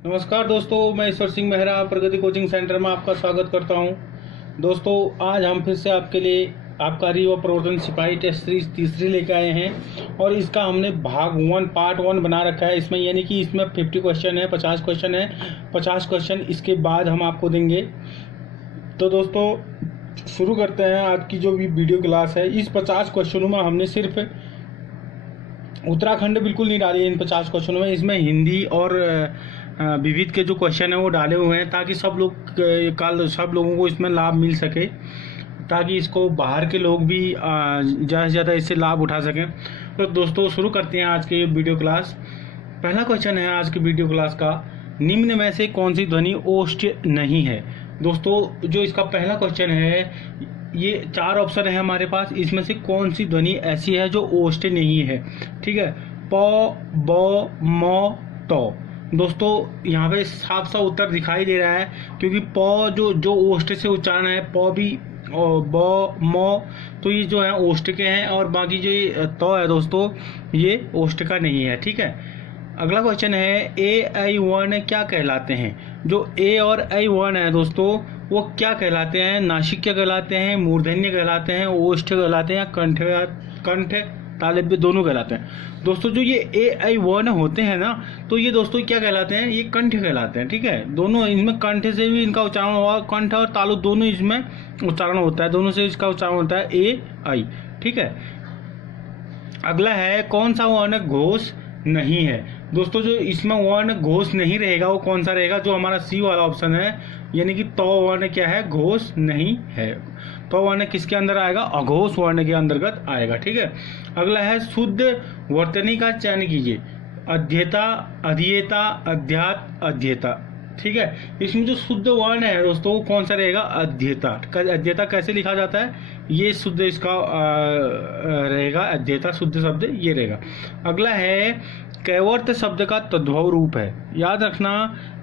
नमस्कार दोस्तों, मैं ईश्वर सिंह मेहरा प्रगति कोचिंग सेंटर में आपका स्वागत करता हूं। दोस्तों, आज हम फिर से आपके लिए आबकारी व प्रवर्तन सिपाही टेस्ट सीरीज तीसरी लेकर आए हैं और इसका हमने भाग 1 पार्ट 1 बना रखा है। इसमें यानी कि इसमें 50 क्वेश्चन है, 50 क्वेश्चन है। 50 क्वेश्चन इसके बाद हम आपको देंगे। तो दोस्तों शुरू करते हैं आज की जो भी वीडियो क्लास है। इस 50 क्वेश्चनों में हमने सिर्फ उत्तराखंड बिल्कुल नहीं डाली है। इन 50 क्वेश्चनों में इसमें हिंदी और विविध के जो क्वेश्चन है वो डाले हुए हैं, ताकि सब लोगों को इसमें लाभ मिल सके, ताकि इसको बाहर के लोग भी ज़्यादा से ज़्यादा इससे लाभ उठा सकें। तो दोस्तों शुरू करते हैं आज की वीडियो क्लास। पहला क्वेश्चन है आज की वीडियो क्लास का, निम्न में से कौन सी ध्वनि ओष्ठ नहीं है। दोस्तों जो इसका पहला क्वेश्चन है, ये 4 ऑप्शन है हमारे पास, इसमें से कौन सी ध्वनि ऐसी है जो ओष्ठ नहीं है। ठीक है, प, ब, म, त। दोस्तों यहाँ पे साफ सा उत्तर दिखाई दे रहा है, क्योंकि प जो ओष्ठ से उच्चारण है, प भी और ब, म, तो ये जो है ओष्ठ के हैं, और बाकी जो ये त है दोस्तों ये ओष्ठ का नहीं है। ठीक है, अगला क्वेश्चन है, ए ऐ वर्ण क्या कहलाते हैं। जो ए और ऐ वर्ण है दोस्तों वो क्या कहलाते हैं। नासिक क्या कहलाते हैं, मूर्धन्य कहलाते हैं, ओष्ठ कहलाते हैं, या कंठ तालव्य दोनों कहलाते हैं। दोस्तों जो ये ए ऐ वर्ण होते हैं ना, तो ये दोस्तों क्या कहलाते हैं, ये कंठ कहलाते हैं। ठीक है, दोनों इनमें कंठ से भी इनका उच्चारण होगा, कंठ और तालु दोनों इसमें उच्चारण होता है, दोनों से इसका उच्चारण होता है ए ऐ। ठीक है, अगला है, कौन सा वर्ण घोष नहीं है। दोस्तों जो इसमें वर्ण घोष नहीं रहेगा वो कौन सा रहेगा, जो हमारा सी वाला ऑप्शन है, यानी कि तो वर्ण क्या है, घोष नहीं है। तो वर्ण किसके अंदर आएगा, अघोष वर्ण के अंतर्गत आएगा। ठीक है, अगला है, शुद्ध वर्तनी का चयन कीजिए। अध्येता, अध्येता, अध्यात, अध्येता। ठीक है, इसमें जो शुद्ध वर्ण है दोस्तों वो कौन सा रहेगा, अध्येता। अध्येता कैसे लिखा जाता है, ये शुद्ध इसका रहेगा, अध्येता शुद्ध शब्द ये रहेगा। अगला है, कैवर्त शब्द का तद्भव रूप है। याद रखना,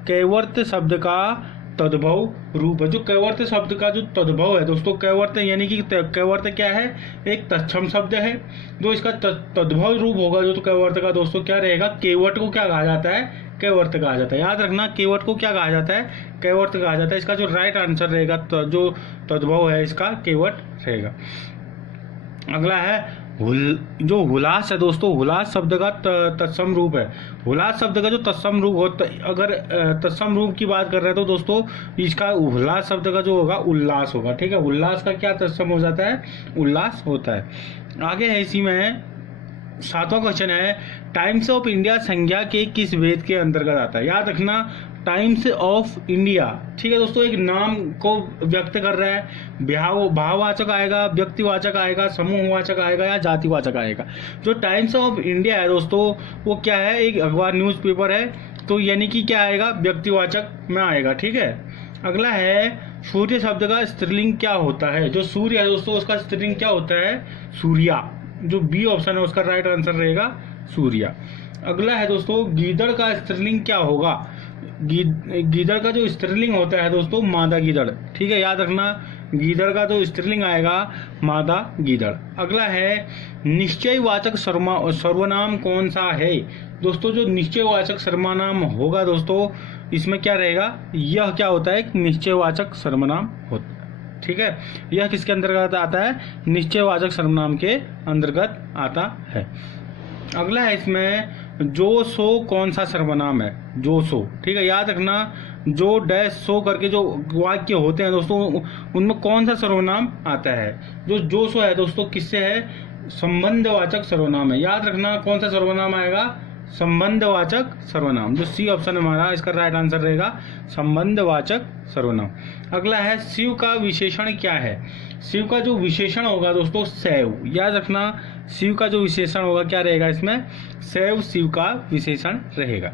कैवर्त शब्द का तद्भव रूप है। जो कैवर्त शब्द का जो तद्भव है दोस्तों, कैवर्त यानी कि कैवर्त क्या है, एक तत्सम शब्द है। जो इसका तद्भव रूप होगा जो तो कैवर्त का दोस्तों क्या रहेगा, केवट को क्या कहा जाता है, कैवर्त कहा जाता है। याद रखना, केवट को क्या कहा जाता है, कैवर्त कहा जाता है। इसका जो राइट आंसर रहेगा, जो तद्भव है इसका केवट रहेगा। अगला है, जो हुलास है दोस्तों, हुलास शब्द का तत्सम रूप है। हुलास शब्द का जो तत्सम रूप होता, अगर तत्सम रूप की बात कर रहे हैं तो दोस्तों इसका हुलास शब्द का जो होगा उल्लास होगा। ठीक है, उल्लास का क्या तत्सम हो जाता है, उल्लास होता है। आगे है इसी में 7वां क्वेश्चन है, टाइम्स ऑफ इंडिया संज्ञा के किस वेद के अंतर्गत आता है। याद रखना, टाइम्स ऑफ इंडिया, ठीक है दोस्तों, एक नाम को व्यक्त कर रहा है। भाववाचक आएगा, व्यक्तिवाचक आएगा, समूहवाचक आएगा, या जातिवाचक आएगा। जो टाइम्स ऑफ इंडिया है दोस्तों वो क्या है, एक अखबार न्यूज़पेपर है, तो यानी कि क्या आएगा, व्यक्तिवाचक में आएगा। ठीक है, अगला है, सूर्य शब्द का स्त्रीलिंग क्या होता है। जो सूर्य है दोस्तों उसका स्त्रीलिंग क्या होता है, सूर्या। जो बी ऑप्शन है उसका राइट आंसर रहेगा सूर्या। अगला है दोस्तों, गीदड़ का स्त्रीलिंग क्या होगा। गीदड़ का जो स्त्रीलिंग होता है दोस्तों, मादा गीदड़। ठीक है, याद रखना, गीदड़ का जो स्त्रीलिंग आएगा मादा गीदड़। अगला है, निश्चयवाचक सर्वनाम कौन सा है। दोस्तों जो निश्चयवाचक सर्वनाम होगा दोस्तों इसमें क्या रहेगा, यह क्या होता है, एक निश्चयवाचक सर्वनाम होता है। ठीक है, यह किसके अंतर्गत आता है, निश्चयवाचक सर्वनाम के अंतर्गत आता है। अगला है इसमें, जो सो कौन सा सर्वनाम है, जो सो। ठीक है, याद रखना, जो डैश सो करके जो वाक्य होते हैं दोस्तों उनमें कौन सा सर्वनाम आता है। जो सो है दोस्तों किससे है, संबंधवाचक सर्वनाम है। याद रखना, कौन सा सर्वनाम आएगा, संबंधवाचक सर्वनाम। जो सी ऑप्शन हमारा इसका राइट आंसर रहेगा, संबंधवाचक सर्वनाम। अगला है, शिव का विशेषण क्या है। शिव का जो विशेषण होगा दोस्तों, शैव। याद रखना, शिव का जो विशेषण होगा क्या रहेगा इसमें, शैव शिव का विशेषण रहेगा।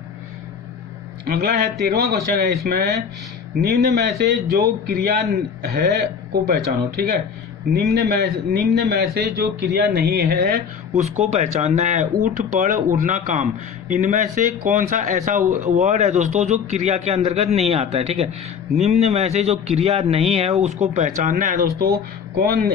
अगला है 13वां क्वेश्चन है इसमें, निम्न में से जो क्रिया है को पहचानो। ठीक है, निम्न में से जो क्रिया नहीं है उसको पहचानना है। उठ, पढ़, उड़ना, काम, इनमें से कौन सा ऐसा वर्ड है दोस्तों जो क्रिया के अंतर्गत नहीं आता है। ठीक है, निम्न में से जो क्रिया नहीं है उसको पहचानना है दोस्तों। कौन,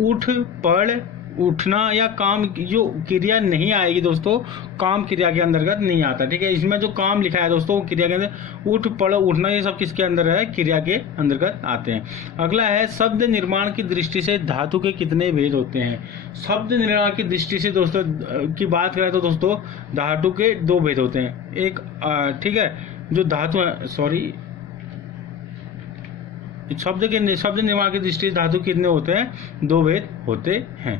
उठ, पढ़, उठना या काम जो क्रिया नहीं आएगी दोस्तों, काम क्रिया के अंतर्गत नहीं आता। ठीक है, इसमें जो काम लिखा है दोस्तों क्रिया के अंदर, उठ पड़ो उठना ये सब किसके अंदर है, क्रिया के अंतर्गत आते हैं। अगला है शब्द निर्माण की दृष्टि से धातु के कितने भेद होते हैं। शब्द निर्माण की दृष्टि से दोस्तों की बात करें तो दोस्तों धातु के 2 भेद होते हैं। एक ठीक है, जो धातु है शब्द निर्माण की दृष्टि से धातु कितने होते हैं, 2 भेद होते हैं।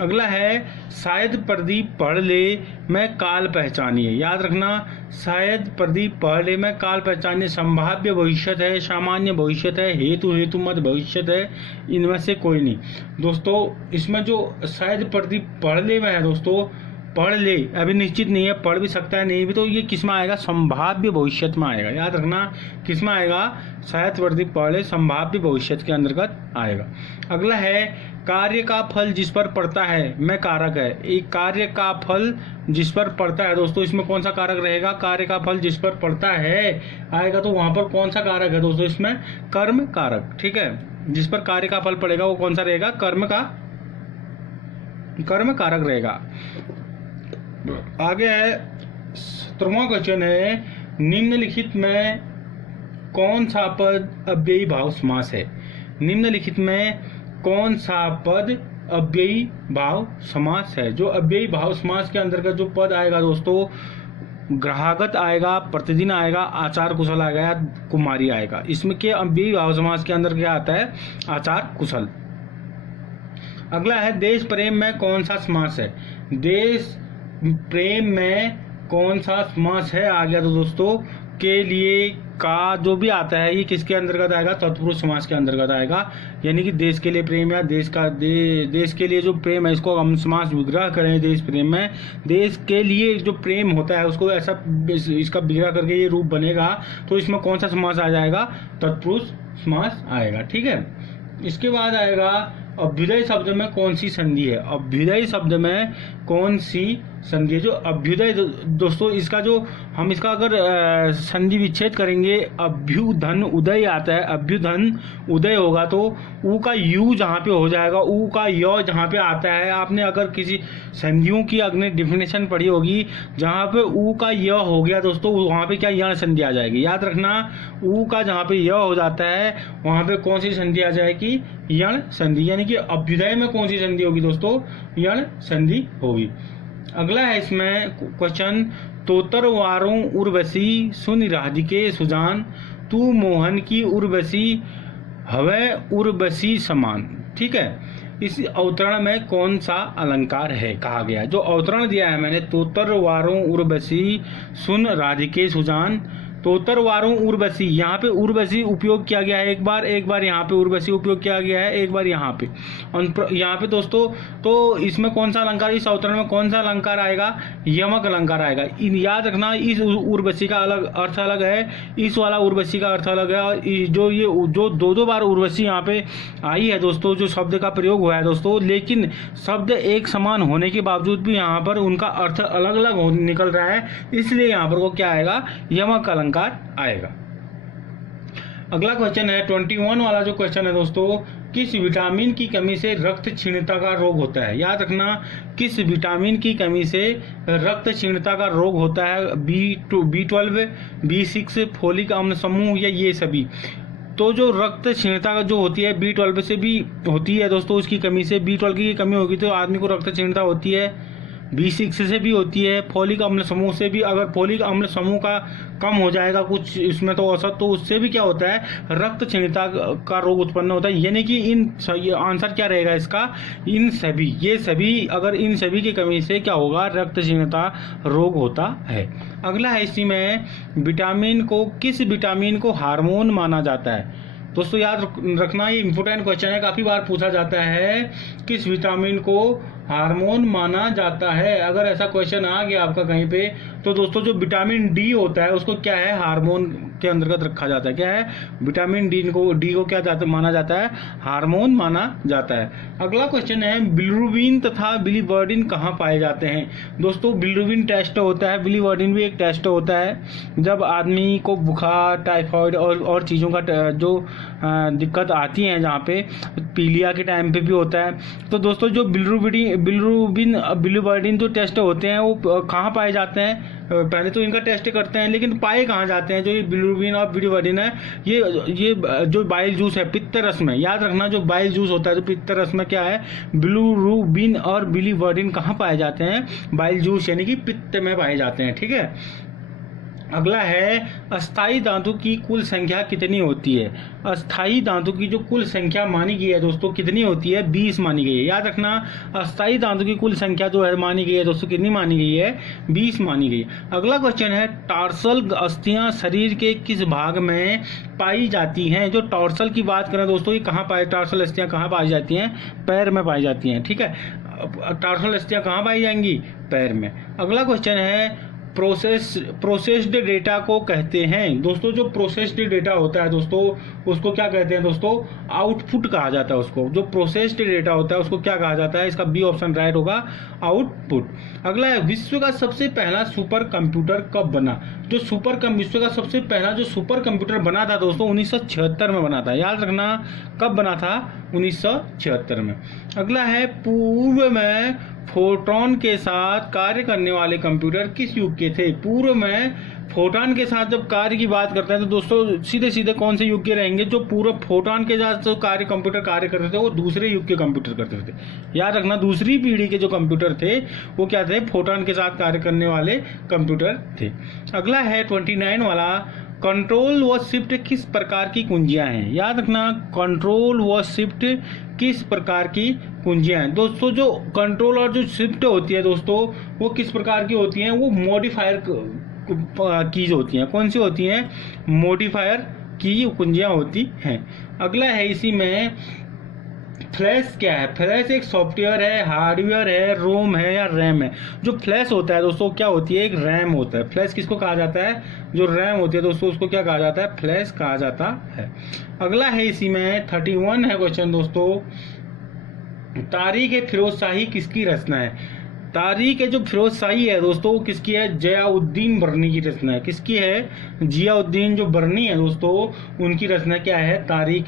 अगला है शायद प्रदीप पढ़ ले मैं काल पहचानिए। याद रखना, शायद प्रदीप पढ़ ले मैं काल पहचानिए संभाव्य भविष्य है, सामान्य भविष्य है, हेतु मत भविष्य है, इनमें से कोई नहीं। दोस्तों इसमें जो शायद प्रदीप पढ़ ले में है दोस्तों, पढ़ ले अभी निश्चित नहीं है, पढ़ भी सकता है नहीं भी, तो ये किस में आएगा, संभाव्य भविष्य में आएगा। याद रखना किस में आएगा, शायद प्रदीप पढ़ ले संभाव्य भविष्य के अंतर्गत आएगा। अगला है कार्य का फल जिस पर पड़ता है मैं कारक है। एक कार्य का फल जिस पर पड़ता है दोस्तों, इसमें कौन सा कारक रहेगा, कार्य का फल जिस पर पड़ता है आएगा, तो वहां पर कौन सा कारक है दोस्तों, इसमें कर्म कारक। ठीक है, जिस पर कार्य का फल पड़ेगा वो कौन सा रहेगा, कर्म कारक रहेगा। आगे है 17वां क्वेश्चन है निम्नलिखित में कौन सा पद अव्ययी भाव समास है। निम्नलिखित में कौन सा पद अव्ययी भाव समास है। जो अव्ययी भाव समास के अंतर्गत जो पद आएगा दोस्तों, ग्राहगत आएगा, प्रतिदिन आएगा, आचार कुशल आएगा या कुमारी आएगा। इसमें के अव्ययी भाव समास के अंदर क्या आता है, आचार कुशल। अगला है देश प्रेम में कौन सा समास है। देश प्रेम में कौन सा समास है आ गया, तो दोस्तों के लिए का जो भी आता है ये किसके अंतर्गत आएगा, तत्पुरुष समास के अंतर्गत आएगा। यानी कि देश के लिए प्रेम या देश के लिए जो प्रेम है, इसको हम समास विग्रह करें देश प्रेम में, देश के लिए जो प्रेम होता है उसको ऐसा इसका विग्रह करके ये रूप बनेगा, तो इसमें कौन सा समास आ जाएगा, तत्पुरुष समास आएगा। ठीक है, इसके बाद आएगा अभ्युदय शब्द में कौन सी संधि है। अभ्युदय शब्द में कौन सी संधि है। जो अभ्युदय दोस्तों इसका जो हम इसका अगर संधि विच्छेद करेंगे, अभ्युधन उदय आता है, अभ्युधन उदय होगा तो ऊ का यू जहाँ पे हो जाएगा, ऊ का य जहाँ पे आता है। आपने अगर किसी संधियों की अग्नि डिफिनेशन पढ़ी होगी, जहाँ पे ऊ का य हो गया दोस्तों वहाँ पे क्या यण संधि आ जाएगी। याद रखना, ऊ का जहाँ पे य हो जाता है वहाँ पे कौन सी संधि आ जाएगी, यण संधि। यानी कि अभ्युदय में कौन सी संधि होगी दोस्तों, यण संधि होगी। अगला है इसमें क्वेश्चन तोतर वारों उर्वशी सुन राधिके सुजान तू मोहन की उर्वशी हवे उर्वशी समान। ठीक है, इस अवतरण में कौन सा अलंकार है कहा गया। जो अवतरण दिया है मैंने, तोतर वारों उर्वशी सुन राधिके सुजान, तोतर वारों उर्वशी, यहाँ पे उर्वशी उपयोग किया गया है एक बार यहाँ पे उर्वशी उपयोग किया गया है एक बार यहाँ पे दोस्तों। तो इसमें कौन सा अलंकार, इस अवतरण में कौन सा अलंकार आएगा, यमक अलंकार आएगा। याद रखना, इस उर्वशी का अलग अर्थ अलग है, इस वाला उर्वशी का अर्थ अलग है। और जो 2 बार उर्वशी यहाँ पे आई है दोस्तों, जो शब्द का प्रयोग हुआ है दोस्तों, लेकिन शब्द एक समान होने के बावजूद भी यहाँ पर उनका अर्थ अलग अलग निकल रहा है, इसलिए यहाँ पर वो क्या आएगा, यमक अलंकार आएगा। अगला क्वेश्चन है 21 वाला जो क्वेश्चन है दोस्तों, किस विटामिन की कमी से रक्त क्षीणता का रोग होता है। याद रखना, किस विटामिन की कमी से रक्त क्षीणता का रोग होता है, B12, B6, फोलिक अम्ल समूह या ये सभी। तो जो रक्त क्षीणता जो होती है B12 से भी होती है दोस्तों, उसकी कमी से, B12 की कमी होगी तो आदमी को रक्त क्षीणता होती है, B6 से भी होती है, फोलिक अम्ल समूह से भी। अगर फोलिक अम्ल समूह का कम हो जाएगा कुछ इसमें तो औसत, तो उससे भी क्या होता है, रक्त क्षीणता का रोग उत्पन्न होता है। यानी कि आंसर क्या रहेगा इसका, इन सभी, ये सभी, अगर इन सभी की कमी से क्या होगा, रक्त क्षीणता रोग होता है। अगला है इसी में विटामिन को, किस विटामिन को हार्मोन माना जाता है। दोस्तों याद रखना, ये इंपोर्टेंट क्वेश्चन है, काफी बार पूछा जाता है, किस विटामिन को हार्मोन माना जाता है। अगर ऐसा क्वेश्चन आ गया आपका कहीं पे, तो दोस्तों जो विटामिन डी होता है उसको क्या है, हार्मोन के अंतर्गत रखा जाता है। क्या है, विटामिन डी को क्या माना जाता है, हार्मोन माना जाता है। अगला क्वेश्चन है बिलिरुबिन तथा बिलिवर्डिन कहाँ पाए जाते हैं। दोस्तों बिलिरुबिन टेस्ट होता है, बिलिवर्डिन भी एक टेस्ट होता है, जब आदमी को बुखार, टाइफाइड और चीज़ों का जो दिक्कत आती हैं, जहाँ पे पीलिया के टाइम पे भी होता है। तो दोस्तों जो बिलिरुबिन जो टेस्ट होते हैं वो कहाँ पाए जाते हैं, पहले तो इनका टेस्ट करते हैं, लेकिन पाए कहाँ जाते हैं? जो ये बिलिरुबिन और बिलिवर्डिन है, ये जो बाइल जूस है पित्त रस में, याद रखना जो बाइल जूस होता है तो पित्त रस में क्या है, बिलिरुबिन और बिलिवर्डिन कहाँ पाए जाते हैं? बाइल जूस यानी कि पित्त में पाए जाते हैं, ठीक है। अगला है अस्थाई दांतों की कुल संख्या कितनी होती है? अस्थाई दांतों की जो कुल संख्या मानी गई है दोस्तों कितनी होती है? 20 मानी गई है। याद रखना अस्थाई दांतों की कुल संख्या जो है मानी गई है दोस्तों, कितनी मानी गई है? 20 मानी गई। अगला क्वेश्चन है टार्सल अस्थियां शरीर के किस भाग में पाई जाती हैं? जो टार्सल की बात करें दोस्तों, ये कहाँ पाई, टार्सल अस्थियां कहाँ पाई जाती हैं? पैर में पाई जाती हैं, ठीक है। टार्सल अस्थियां कहाँ पाई जाएंगी? पैर में। अगला क्वेश्चन है प्रोसेस्ड डेटा को कहते हैं दोस्तों, जो प्रोसेस्ड डेटा होता है दोस्तों उसको क्या कहते हैं दोस्तों? आउटपुट कहा जाता है उसको। जो प्रोसेस्ड डेटा होता है उसको क्या कहा जाता है? इसका बी ऑप्शन राइट होगा, आउटपुट। अगला है विश्व का सबसे पहला सुपर कंप्यूटर कब बना? विश्व का सबसे पहला जो सुपर कंप्यूटर बना था दोस्तों 1976 में बना था। याद रखना कब बना था? 1976 में। अगला है पूर्व में फोटोन के साथ कार्य करने वाले कंप्यूटर किस युग के थे? पूर्व में फोटोन के साथ जब कार्य की बात करते हैं तो दोस्तों सीधे सीधे कौन से युग के रहेंगे? जो पूर्व फोटोन के साथ जो कंप्यूटर कार्य करते थे वो दूसरे युग के कंप्यूटर करते थे। याद रखना दूसरी पीढ़ी के जो कंप्यूटर थे वो क्या थे? फोटोन के साथ कार्य करने वाले कंप्यूटर थे। अगला है 29 वाला, कंट्रोल व शिफ्ट किस प्रकार की कुंजियां हैं? याद रखना कंट्रोल व शिफ्ट किस प्रकार की कुंजियां हैं दोस्तों? जो कंट्रोल और जो शिफ्ट होती है दोस्तों वो किस प्रकार की होती हैं? वो मॉडिफायर कीज होती हैं। कौन सी होती हैं? मॉडिफायर की कुंजियां होती हैं। अगला है इसी में फ्लैश क्या है? फ्लैश एक सॉफ्टवेयर है, हार्डवेयर है, रोम है या रैम है? जो फ्लैश होता है दोस्तों क्या होती है? एक रैम होता है। फ्लैश किसको कहा जाता है? जो रैम होती है दोस्तों उसको क्या कहा जाता है? फ्लैश कहा जाता है। अगला है इसी में 31 है क्वेश्चन दोस्तों, तारीख फिरोज शाही किसकी रचना है? तारीख जो फिरोज शाही है दोस्तों वो किसकी है? जियाउद्दीन बर्नी की रचना है। किसकी है? जियाउद्दीन जो बर्नी है दोस्तों उनकी रचना क्या है? तारीख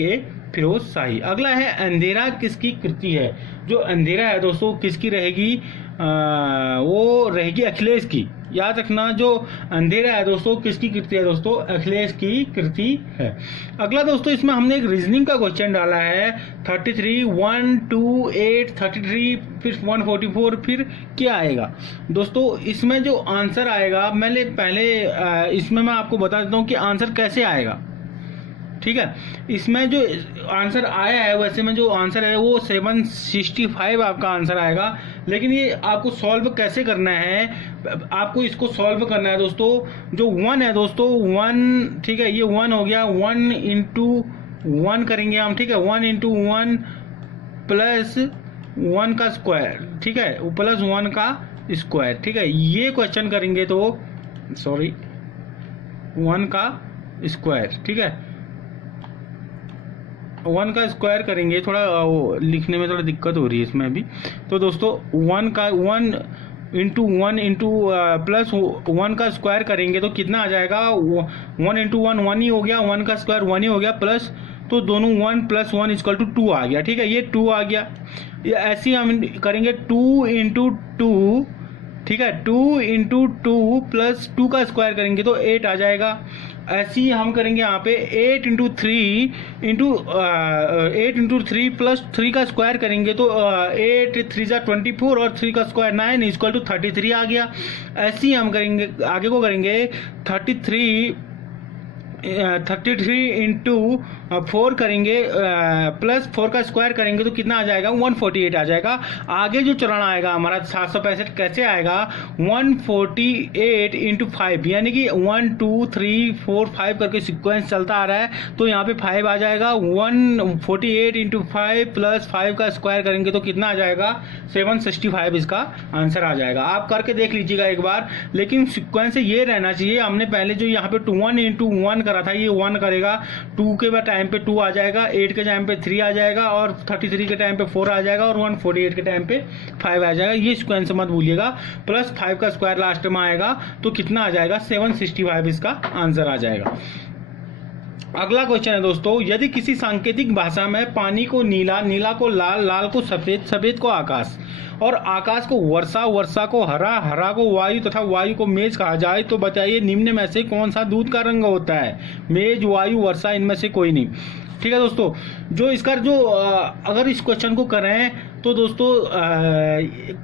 फिरोज शाही। अगला है अंधेरा किसकी कृति है? जो अंधेरा है दोस्तों किसकी रहेगी? वो रहेगी अखिलेश की। याद रखना जो अंधेरा है दोस्तों किसकी कृति है दोस्तों? अखिलेश की कृति है। अगला दोस्तों इसमें हमने एक रीजनिंग का क्वेश्चन डाला है 33, 1, 2, 8, 33 फिर 144 फिर क्या आएगा दोस्तों? इसमें जो आंसर आएगा इसमें मैं आपको बता देता हूँ कि आंसर कैसे आएगा, ठीक है। इसमें जो आंसर आया है वैसे में जो आंसर है वो 765 आपका आंसर आएगा। लेकिन ये आपको सॉल्व कैसे करना है? आपको इसको सॉल्व करना है दोस्तों। जो 1 है दोस्तों 1, ठीक है, ये 1 हो गया, 1 इंटू 1 करेंगे हम, ठीक है। 1 इंटू 1 प्लस 1 का स्क्वायर, ठीक है, प्लस 1 का स्क्वायर, ठीक है। ये क्वेश्चन करेंगे तो 1 का स्क्वायर, ठीक है, 1 का स्क्वायर करेंगे। थोड़ा लिखने में थोड़ा दिक्कत हो रही है इसमें अभी। तो दोस्तों 1 इंटू 1 प्लस 1 का स्क्वायर करेंगे तो कितना आ जाएगा? 1 इंटू 1 ही हो गया, 1 का स्क्वायर 1 ही हो गया, प्लस तो दोनों 1 + 1 = 2 आ गया, ठीक है। ये 2 आ गया। ऐसे ही हम करेंगे 2 इंटू 2, ठीक है, 2 इंटू 2 प्लस 2 का स्क्वायर करेंगे तो 8 आ जाएगा। ऐसे ही हम करेंगे यहाँ पे 8 इंटू 3 प्लस 3 का स्क्वायर करेंगे तो 8 3 = 24 और 3 का स्क्वायर 9 = 33 आ गया। ऐसे ही हम करेंगे, आगे को करेंगे 33 इंटू 4 करेंगे प्लस 4 का स्क्वायर करेंगे तो कितना आ जाएगा? 148 आ जाएगा। आगे जो चरण आएगा हमारा 765 कैसे आएगा? 148 इंटू 5, यानी कि 1 2 3 4 5 करके सिक्वेंस चलता आ रहा है तो यहाँ पे 5 आ जाएगा। 148 इंटू 5 प्लस 5 का स्क्वायर करेंगे तो कितना आ जाएगा? 765 इसका आंसर आ जाएगा। आप करके देख लीजिएगा एक बार, लेकिन सिक्वेंस ये रहना चाहिए। हमने पहले जो यहाँ पे 1 इंटू 1 करा था ये 1 करेगा, 2 के टाइम पे 2 आ जाएगा, 8 के टाइम पे 3 आ जाएगा और 33 के टाइम पे 4 आ जाएगा और 148 के टाइम पे 5 आ जाएगा। ये सिक्वेंस मत भूलिएगा। प्लस 5 का स्क्वायर लास्ट में आएगा तो कितना आ जाएगा? 765 इसका आंसर आ जाएगा। अगला क्वेश्चन है दोस्तों, यदि किसी सांकेतिक भाषा में पानी को नीला, नीला को लाल, लाल को सफेद, सफेद को आकाश और आकाश को वर्षा, वर्षा को हरा, हरा को वायु तथा वायु को मेज कहा जाए तो बताइए निम्न में से कौन सा दूध का रंग होता है? मेज, वायु, वर्षा, इनमें से कोई नहीं। ठीक है दोस्तों, जो इसका जो अगर इस क्वेश्चन को करें तो दोस्तों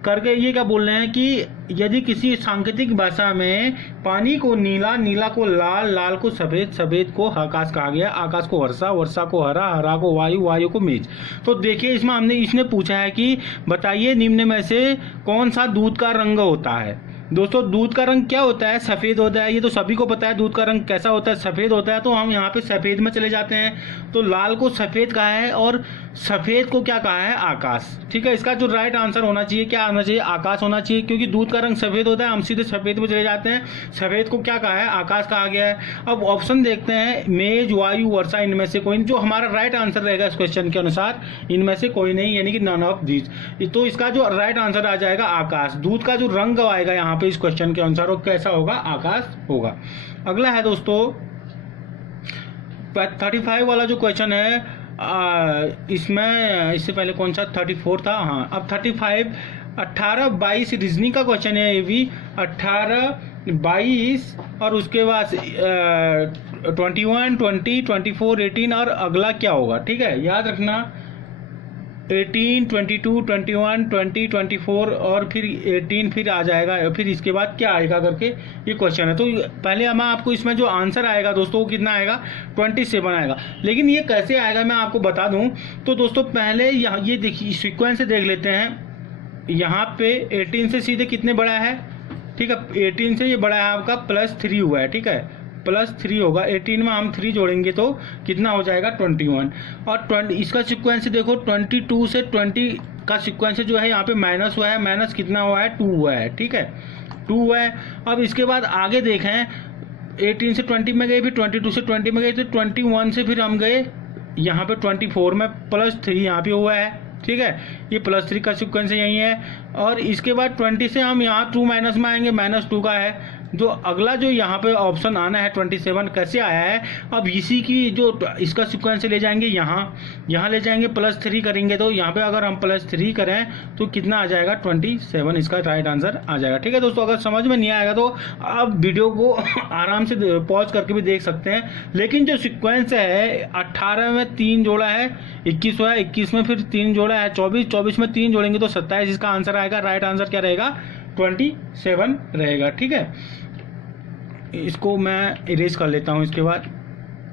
करके ये क्या बोल रहे हैं कि यदि किसी सांकेतिक भाषा में पानी को नीला, नीला को लाल, लाल को सफेद, सफेद को आकाश कहा गया, आकाश को वर्षा, वर्षा को हरा, हरा को वायु, वायु को मेज। तो देखिए इसमें इसने पूछा है कि बताइए निम्न में से कौन सा दूध का रंग होता है। दोस्तों दूध का रंग क्या होता है? सफ़ेद होता है। ये तो सभी को पता है दूध का रंग कैसा होता है, सफ़ेद होता है। तो हम यहाँ पे सफ़ेद में चले जाते हैं। तो लाल को सफ़ेद कहा है और सफ़ेद को क्या कहा है? आकाश। ठीक है, इसका जो राइट आंसर होना चाहिए क्या आना चाहिए? आकाश होना चाहिए, क्योंकि दूध का रंग सफ़ेद होता है। हम सीधे सफ़ेद में चले जाते हैं। सफ़ेद को क्या कहा है? आकाश कहा गया है। अब ऑप्शन देखते हैं, मेज, वायु, वर्षा, इनमें से कोई नहीं। जो हमारा राइट आंसर रहेगा इस क्वेश्चन के अनुसार इनमें से कोई नहीं, यानी कि नन ऑफ दीज। तो इसका जो राइट आंसर आ जाएगा आकाश। दूध का जो रंग आएगा यहाँ पे इस क्वेश्चन के अनुसार वो कैसा होगा? आकाश होगा। अगला है दोस्तों 35 वाला जो क्वेश्चन है, इसमें इससे पहले कौन सा 34 था? हाँ, अब 35 18-22 रीजनिंग का क्वेश्चन है। ये भी 18-22 और उसके बाद 21, 20, 24, 18 और अगला क्या होगा? ठीक है, याद रखना 18, 22, 21, 20, 24 और फिर 18 फिर आ जाएगा। फिर इसके बाद क्या आएगा करके ये क्वेश्चन है। तो पहले हम आपको इसमें जो आंसर आएगा दोस्तों वो कितना आएगा? 27 आएगा। लेकिन ये कैसे आएगा मैं आपको बता दूं। तो दोस्तों पहले यहाँ ये देखिए सीक्वेंस से देख लेते हैं। यहाँ पे 18 से सीधे कितने बड़ा है? ठीक है, 18 से ये बड़ा है आपका +3 हुआ है। ठीक है, +3 होगा। 18 में हम 3 जोड़ेंगे तो कितना हो जाएगा? 21। और 20 इसका सीक्वेंस देखो, 22 से 20 का सीक्वेंस जो है यहाँ पे माइनस हुआ है। माइनस कितना हुआ है? 2 हुआ है। ठीक है, 2 हुआ है। अब इसके बाद आगे देखें, 18 से 20 में गए, फिर 22 से 20 में गए, तो 21 से फिर हम गए यहाँ पे 24 में, +3 यहाँ पे हुआ है। ठीक है, ये +3 का सीक्वेंस यही है। और इसके बाद 20 से हम यहाँ 2 माइनस में आएंगे, -2 का है। जो अगला जो यहाँ पे ऑप्शन आना है 27 कैसे आया है? अब इसी की जो इसका सीक्वेंस ले जाएंगे यहाँ ले जाएंगे, +3 करेंगे तो यहाँ पे अगर हम +3 करें तो कितना आ जाएगा? 27 इसका राइट आंसर आ जाएगा। ठीक है दोस्तों, अगर समझ में नहीं आएगा तो आप वीडियो को आराम से पॉज करके भी देख सकते हैं। लेकिन जो सीक्वेंस है 18 में 3 जोड़ा है, 21 हुआ है, 21 में फिर 3 जोड़ा है, 24 में 3 जोड़ेंगे तो 27 इसका आंसर आएगा। राइट आंसर क्या रहेगा? 27 रहेगा। ठीक है, इसको मैं इरेज कर लेता हूँ, इसके बाद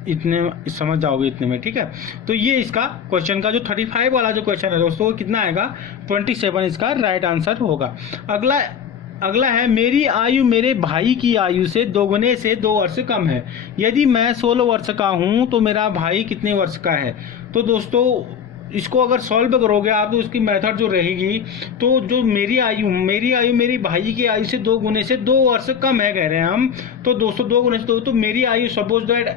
इतने समझ जाओगे इतने में। ठीक है, तो ये इसका क्वेश्चन का जो 35 वाला जो क्वेश्चन है दोस्तों वो कितना आएगा? 27 इसका राइट आंसर होगा। अगला है, मेरी आयु मेरे भाई की आयु से दोगुने से 2 वर्ष कम है। यदि मैं 16 वर्ष का हूँ तो मेरा भाई कितने वर्ष का है? तो दोस्तों इसको अगर सॉल्व करोगे आप तो उसकी मेथड जो रहेगी, तो जो मेरी आयु मेरी भाई की आयु से 2 गुने से 2 वर्ष कम है कह रहे हैं हम। तो दोस्तों 2 गुने से 2, तो मेरी आयु सपोज दैट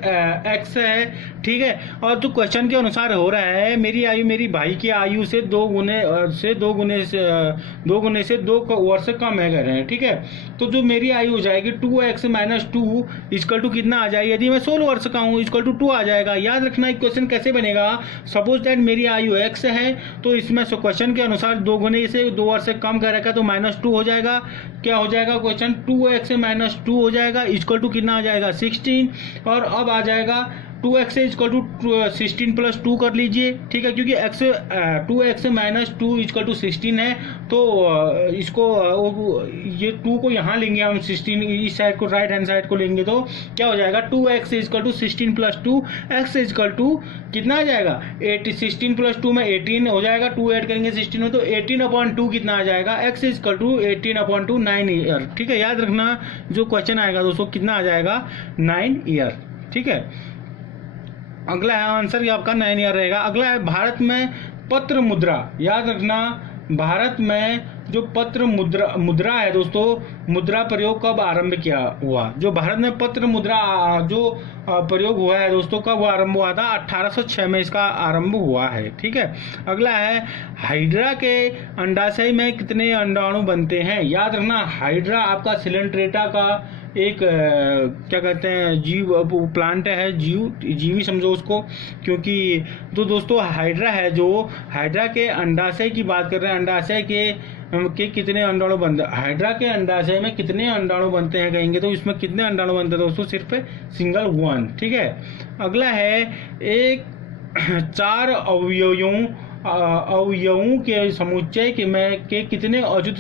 x है। ठीक है, और जो क्वेश्चन के अनुसार हो रहा है मेरी आयु मेरी भाई की आयु से 2 गुने से 2 वर्ष कम है कह रहे हैं। ठीक है, तो जो मेरी आयु हो जाएगी 2x - 2 इक्वल टू कितना आ जाएगा? यदि मैं 16 वर्ष का हूँ इक्वल टू 2 आ जाएगा। याद रखना क्वेश्चन कैसे बनेगा। सपोज दैट मेरी आयु x है तो इसमें क्वेश्चन के अनुसार 2 गुने से 2 वर्ष से कम कर रखा तो -2 हो जाएगा। क्या हो जाएगा क्वेश्चन? 2x - 2 हो जाएगा इक्वल टू कितना आ जाएगा? 16। और अब आ जाएगा 2x इक्वल टू 16 + 2 कर लीजिए। ठीक है, क्योंकि 2x - 2 इक्वल टू 16 है तो इसको ये 2 को यहाँ लेंगे हम, 16 इस साइड को राइट हैंड साइड को लेंगे तो क्या हो जाएगा? 2x equal to 16 + 2 x equal to कितना आ जाएगा? 16 + 2 में 18 हो जाएगा। 2 ऐड करेंगे 16 में तो 18/2 कितना आ जाएगा? x equal to 18/2 9 year. ठीक है, याद रखना जो क्वेश्चन आएगा दोस्तों कितना आ जाएगा? 9 ईयर। ठीक है, अगला है आंसर आपका 9 ईयर रहेगा। अगला है भारत में पत्र मुद्रा। याद रखना भारत में जो पत्र मुद्रा है दोस्तों, मुद्रा प्रयोग कब आरंभ किया हुआ? जो भारत में पत्र मुद्रा जो प्रयोग हुआ है दोस्तों कब आरंभ हुआ था? 1806 में इसका आरंभ हुआ है। ठीक है, अगला है हाइड्रा के अंडाशय में कितने अंडाणु बनते हैं? याद रखना हाइड्रा आपका सिलेंट्रेटा का एक क्या कहते हैं जीव, प्लांट है, जीवी समझो उसको, क्योंकि तो दोस्तों हाइड्रा है, जो हाइड्रा के अंडाशय की बात कर रहे हैं, अंडाशय के कितने अंडाणु बनते हैं, हाइड्रा के अंडाशय में कितने अंडाणु बनते हैं कहेंगे तो इसमें कितने अंडाणु बनते हैं दोस्तों, सिर्फ सिंगल वन। ठीक है, अगला है एक 4 अवयवों के समुच्चय के कितने उचित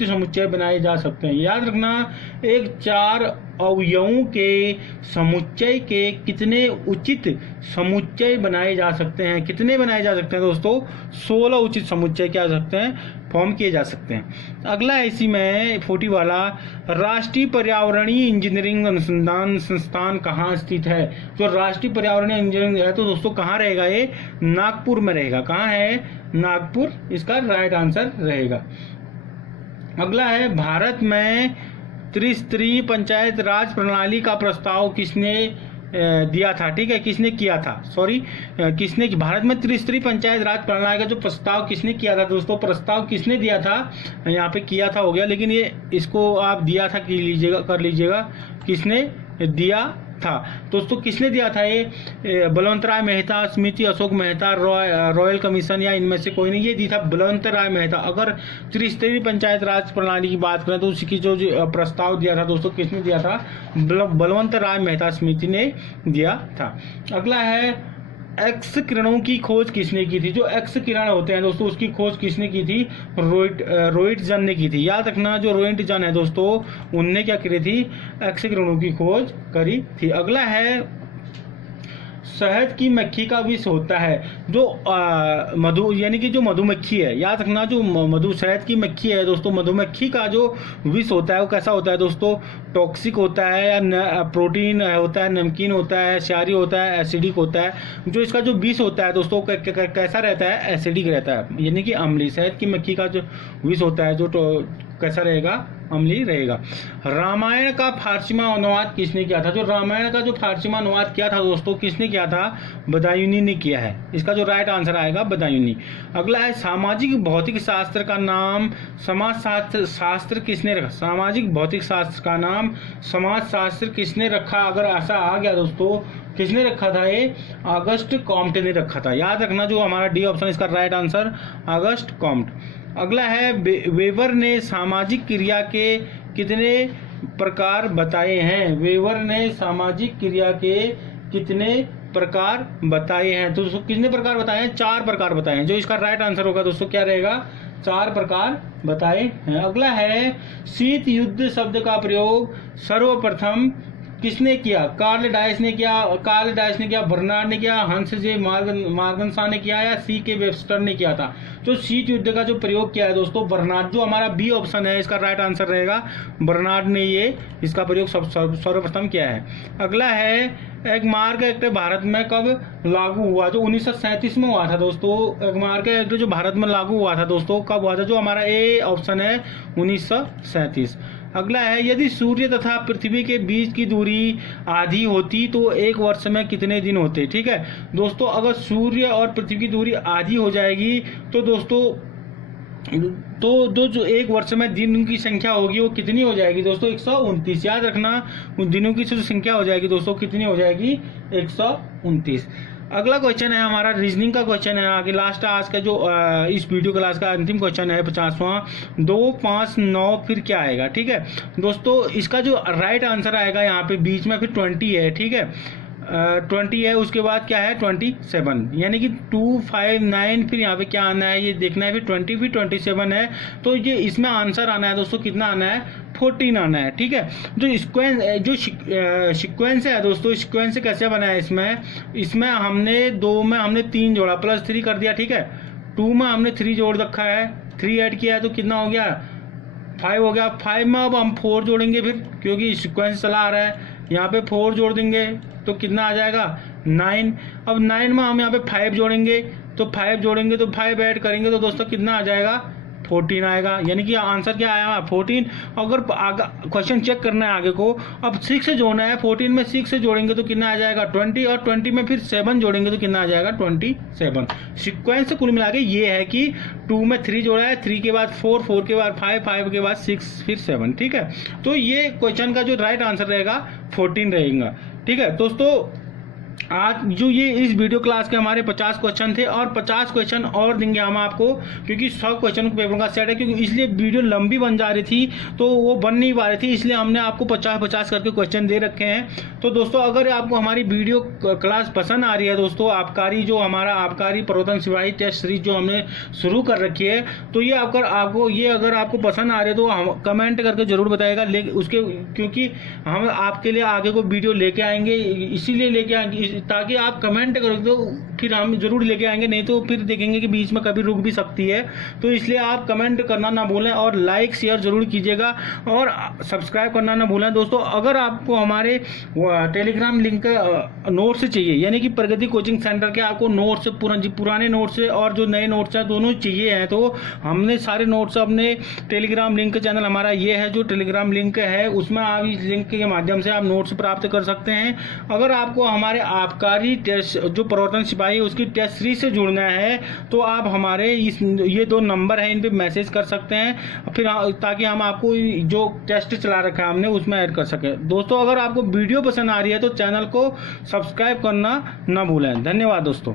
समुच्चय बनाए जा सकते हैं। याद रखना, एक 4 अवयवों के समुच्चय के कितने उचित समुच्चय बनाए जा सकते हैं। कितने बनाए जा सकते हैं दोस्तों? 16 उचित समुच्चय क्या जा सकते हैं, फॉर्म किए जा सकते हैं। अगला है इसी में 40 वाला, राष्ट्रीय पर्यावरणीय इंजीनियरिंग अनुसंधान संस्थान कहाँ स्थित है। जो राष्ट्रीय पर्यावरणीय इंजीनियरिंग है तो दोस्तों कहाँ रहेगा, ये नागपुर में रहेगा। कहाँ है, नागपुर इसका राइट आंसर रहेगा। अगला है भारत में त्रिस्तरीय पंचायत राज प्रणाली का प्रस्ताव किसने दिया था। ठीक है, किसने किया था, सॉरी किसने, भारत में त्रिस्तरीय पंचायत राज प्रणाली का जो प्रस्ताव किसने किया था दोस्तों, प्रस्ताव किसने दिया था, यहाँ पे किया था हो गया, लेकिन ये इसको आप दिया था कर लीजिएगा, किसने दिया था दोस्तों, किसने दिया था ये, बलवंत राय मेहता, स्मृति अशोक मेहता, रॉयल कमीशन या इनमें से कोई नहीं, ये दी था बलवंत राय मेहता। अगर त्रिस्तरीय पंचायत राज प्रणाली की बात करें तो उसकी जो प्रस्ताव दिया था दोस्तों किसने दिया था, बलवंत राय मेहता स्मृति ने दिया था। अगला है एक्स किरणों की खोज किसने की थी। जो एक्स किरण होते हैं दोस्तों उसकी खोज किसने की थी, रोइटजन ने की थी। याद रखना, जो रोइटजन है दोस्तों उनने क्या करी थी, एक्स किरणों की खोज करी थी। अगला है शहद की मक्खी का विष होता है, जो मधु यानी कि जो मधुमक्खी है। याद रखना, जो शहद की मक्खी है दोस्तों, मधुमक्खी का जो विष होता है वो कैसा होता है दोस्तों, टॉक्सिक होता है या प्रोटीन होता है, नमकीन होता है, क्षारीय होता है, एसिडिक होता है। जो इसका जो विष होता है दोस्तों कैसा रहता है, एसिडिक रहता है, यानी कि अम्लीय। शहद की मक्खी का जो विष होता है जो कैसा रहेगा, अम्लीय रहेगा। रामायण का फारसी में अनुवाद किसने किया था। जो रामायण का जो फारसी में अनुवाद किया था दोस्तों किसने किया था, बदायूनी ने किया है। इसका जो राइट आंसर आएगा बदायूनी। अगला है सामाजिक भौतिक शास्त्र का नाम समाज शास्त्र किसने रखा। सामाजिक भौतिक शास्त्र का नाम समाज शास्त्र किसने रखा, अगर ऐसा आ गया दोस्तों किसने रखा था, ये ऑगस्ट कॉम्टे ने रखा था। याद रखना, जो हमारा डी ऑप्शन इसका राइट आंसर ऑगस्ट कॉम्टे। अगला है वेबर ने सामाजिक क्रिया के कितने प्रकार बताए हैं। वेबर ने सामाजिक क्रिया के कितने प्रकार बताए हैं, तो दोस्तों कितने प्रकार बताए हैं, 4 प्रकार बताए हैं। जो इसका राइट आंसर होगा दोस्तों क्या रहेगा, 4 प्रकार बताए हैं। अगला है शीत युद्ध शब्द का प्रयोग सर्वप्रथम किसने किया, कार्ल डायस ने किया, बर्नार्ड ने किया, हंस जे मार्गनसा ने किया या सी के वेबस्टर ने किया था। तो शीत युद्ध का जो प्रयोग किया है दोस्तों बर्नार्ड, जो हमारा बी ऑप्शन है इसका राइट आंसर रहेगा, बर्नार्ड ने ये इसका प्रयोग सर्वप्रथम किया है। अगला है एगमार्क एक्ट भारत में कब लागू हुआ। जो 1937 में हुआ था दोस्तों, एगमार्क एक्ट जो भारत में लागू हुआ था दोस्तों कब हुआ था, जो हमारा ए ऑप्शन है 1937। अगला है यदि सूर्य तथा पृथ्वी के बीच की दूरी आधी होती तो एक वर्ष में कितने दिन होते। ठीक है दोस्तों, अगर सूर्य और पृथ्वी की दूरी आधी हो जाएगी तो दोस्तों जो एक वर्ष में दिन की संख्या होगी वो कितनी हो जाएगी दोस्तों, 129। याद रखना, उन दिनों की जो संख्या हो जाएगी दोस्तों कितनी हो जाएगी, 129। अगला क्वेश्चन है हमारा रीजनिंग का क्वेश्चन है, आगे लास्ट आज का जो इस वीडियो क्लास का अंतिम क्वेश्चन है 50वां। 2, 5, 9 फिर क्या आएगा। ठीक है दोस्तों, इसका जो राइट आंसर आएगा यहाँ पे बीच में फिर 20 है। ठीक है 20 है, उसके बाद क्या है 27, यानी कि 2, 5, 9 फिर यहाँ पे क्या आना है ये देखना है, फिर 20 फिर 27 है। तो ये इसमें आंसर आना है दोस्तों कितना आना है, 14 आना है। ठीक है, जो सीक्वेंस है दोस्तों, सीक्वेंस कैसे बना है, इसमें हमने 2 में हमने 3 जोड़ा प्लस 3 कर दिया। ठीक है 2 में हमने 3 जोड़ रखा है, 3 ऐड किया है तो कितना हो गया, 5 हो गया। 5 में अब हम 4 जोड़ेंगे फिर, क्योंकि सीक्वेंस चला आ रहा है, यहाँ पे 4 जोड़ देंगे तो कितना आ जाएगा 9। अब 9 में हम यहाँ पे 5 जोड़ेंगे तो 5 ऐड करेंगे तो दोस्तों कितना आ जाएगा 14 आएगा, यानी कि आंसर क्या आया 14। अगर क्वेश्चन चेक करना है आगे को, अब 6 से जोड़ना है, 14 में 6 से जोड़ेंगे तो कितना आ जाएगा 20, और 20 में फिर 7 जोड़ेंगे तो कितना आ जाएगा 27। सीक्वेंस कुल मिला के ये है कि 2 में 3 जोड़ा है, 3 के बाद 4, 4 के बाद 5, 5 के बाद 6, फिर 7। ठीक है, तो ये क्वेश्चन का जो राइट आंसर रहेगा 14 रहेगा। ठीक है दोस्तों, आज जो ये इस वीडियो क्लास के हमारे 50 क्वेश्चन थे, और 50 क्वेश्चन और देंगे हम आपको, क्योंकि 100 क्वेश्चन पेपर का सेट है, क्योंकि इसलिए वीडियो लंबी बन जा रही थी तो वो बन नहीं पा रही थी, इसलिए हमने आपको 50-50 करके क्वेश्चन दे रखे हैं। तो दोस्तों अगर आपको हमारी वीडियो क्लास पसंद आ रही है दोस्तों, आबकारी जो हमारा आबकारी प्रवर्तन सिपाही टेस्ट सीरीज जो हमने शुरू कर रखी है, तो ये अगर आपको पसंद आ रही है तो हम कमेंट करके जरूर बताएगा, उसके क्योंकि हम आपके लिए आगे को वीडियो लेके आएंगे, इसीलिए लेके आएंगे ताकि आप कमेंट करो तो फिर हम जरूर लेके आएंगे, नहीं तो फिर देखेंगे कि बीच में कभी रुक भी सकती है। तो इसलिए आप कमेंट करना ना भूलें, और लाइक शेयर जरूर कीजिएगा, और सब्सक्राइब करना ना भूलें। दोस्तों अगर आपको हमारे टेलीग्राम लिंक नोट्स चाहिए, यानी कि प्रगति कोचिंग सेंटर के आपको नोट्स पुराने नोट्स और जो नए नोट्स हैं दोनों चाहिए हैं, तो हमने सारे नोट्स अपने टेलीग्राम लिंक चैनल हमारा ये है जो टेलीग्राम लिंक है, उसमें आप इस लिंक के माध्यम से आप नोट्स प्राप्त कर सकते हैं। अगर आपको हमारे आबकारी टेस्ट जो प्रवर्तन सिपाही है उसकी टेस्ट सीरीज से जुड़ना है, तो आप हमारे ये 2 नंबर है, इन पे मैसेज कर सकते हैं, फिर ताकि हम आपको जो टेस्ट चला रखा है हमने उसमें ऐड कर सके। दोस्तों अगर आपको वीडियो पसंद आ रही है तो चैनल को सब्सक्राइब करना ना भूलें। धन्यवाद दोस्तों।